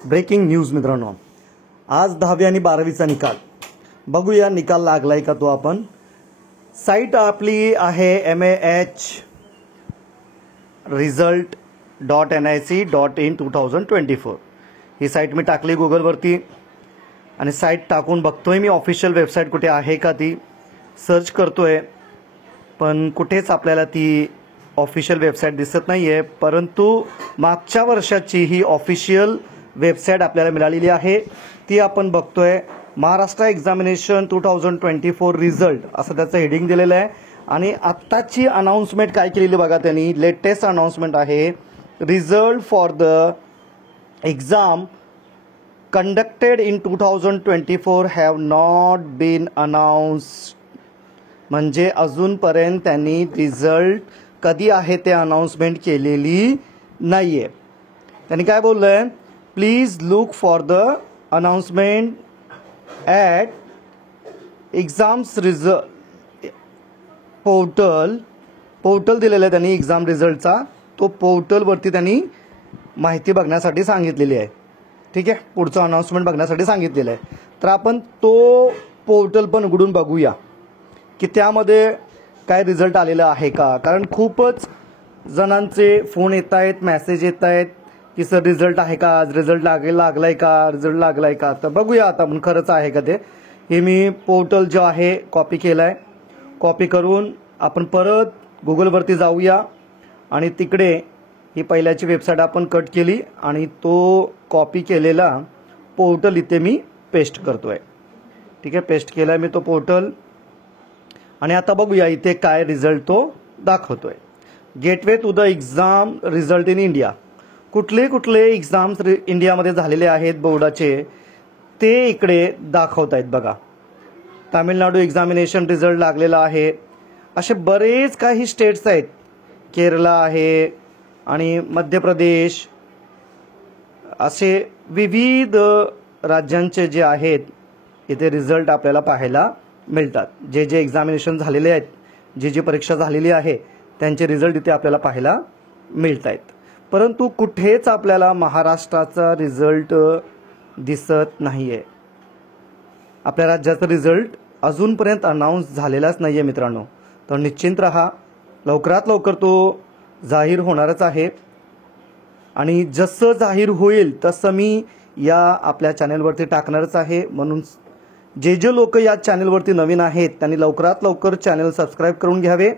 Breaking news मित्रांनो, आज 10वी आणि 12वीचा निकाल बघूया. निकाल लागलाय का तो आपण. साईट आपली आहे MAHresult.nic.in2024. ही साईट मी टाकली गुगलवरती आणि साईट टाकून बघतोय मी ऑफिशियल वेबसाईट कुठे आहे का ती सर्च करतोय, पण कुठेच आपल्याला ती ऑफिशियल वेबसाईट दिसत नाही आहे. परंतु मागच्या वर्षाची ही ऑफिशियल वेबसाईट आपल्याला मिळालेली आहे. ती आपण बघतोय. महाराष्ट्र एक्झामिनेशन 2024 रिझल्ट असं त्याचं हेडिंग दिलेलं आहे. आणि आत्ताची अनाउन्समेंट काय केलेली बघा त्यांनी, लेटेस्ट अनाउन्समेंट आहे. Result for the exam conducted in 2024 have not been announced. म्हणजे अजूनपर्यंत त्यांनी रिझल्ट कधी आहे ते अनाउन्समेंट केलेली नाहीये. त्यांनी काय बोललंय, please look for the announcement at exams result portal दिलेलं आहे त्यांनी एक्झाम रिझल्टचा. तो पोर्टलवरती त्यांनी माहिती बघण्यासाठी सांगितलेली आहे. ठीक आहे, पुढचं अनाउन्समेंट बघण्यासाठी सांगितलेलं आहे. तर आपण तो पोर्टल पण उघडून बघूया की त्यामध्ये काय रिझल्ट आलेला आहे का. कारण खूपच जणांचे फोन येत आहेत, मेसेज येत आहेत की सर रिझल्ट आहे का, आज रिझल्ट लागलाय का, रिझल्ट लागलाय का. तर बघूया आता आपण खरंच आहे का ते. हे मी पोर्टल जो आहे कॉपी केलाय. कॉपी करून आपण परत गुगलवरती जाऊया आणि तिकडे ही पहिल्याची वेबसाईट आपण कट केली आणि तो कॉपी केलेला पोर्टल इथे मी पेस्ट करतोय. ठीक आहे, पेस्ट केलाय मी तो पोर्टल. आणि आता बघूया इथे काय रिझल्ट तो दाखवतोय. Gateway to the exam result in India. कुठले कुठले एक्झाम्स इंडियामध्ये झालेले आहेत बोर्डाचे ते इकडे दाखवत आहेत बघा. तामिळनाडू एक्झामिनेशन रिझल्ट लागलेला आहे. असे बरेच काही स्टेट्स आहेत. केरला आहे आणि मध्य प्रदेश, असे विविध राज्यांचे जे आहेत इथे रिझल्ट आपल्याला पाहायला मिळतात. जे जे एक्झामिनेशन झालेले आहेत, जे जे परीक्षा झालेली आहे त्यांचे रिझल्ट इथे आपल्याला पाहायला मिळत आहेत. परंतु कुठेच आपल्याला महाराष्ट्राचा रिझल्ट दिसत नाही आहे. आपल्या राज्याचा रिझल्ट अजूनपर्यंत अनाऊन्स झालेलाच नाही आहे मित्रांनो. तर निश्चिंत राहा, लवकरात लवकर तो जाहीर होणारच आहे. आणि जसं जाहीर होईल तसं मी या आपल्या चॅनलवरती टाकणारच आहे. म्हणून जे जे लोक या चॅनलवरती नवीन आहेत त्यांनी लवकरात लवकर चॅनल सबस्क्राईब करून घ्यावे,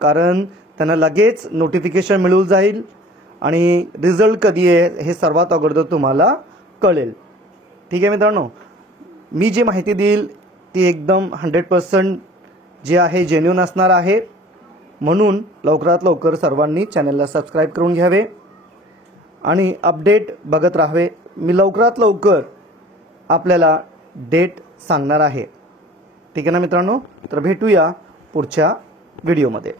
कारण त्यांना लगेच नोटिफिकेशन मिळून जाईल आणि रिझल्ट कधी आहे हे सर्वात अगोदर तुम्हाला कळेल. ठीक आहे मित्रांनो, मी जी माहिती देईल ती एकदम 100% जे आहे जेन्युइन असणार आहे. म्हणून लवकरात लवकर सर्वांनी चॅनलला सबस्क्राईब करून घ्यावे आणि अपडेट बघत राहावे. मी लवकरात लवकर आपल्याला डेट सांगणार आहे. ठीक आहे ना मित्रांनो, तर भेटूया पुढच्या व्हिडिओमध्ये.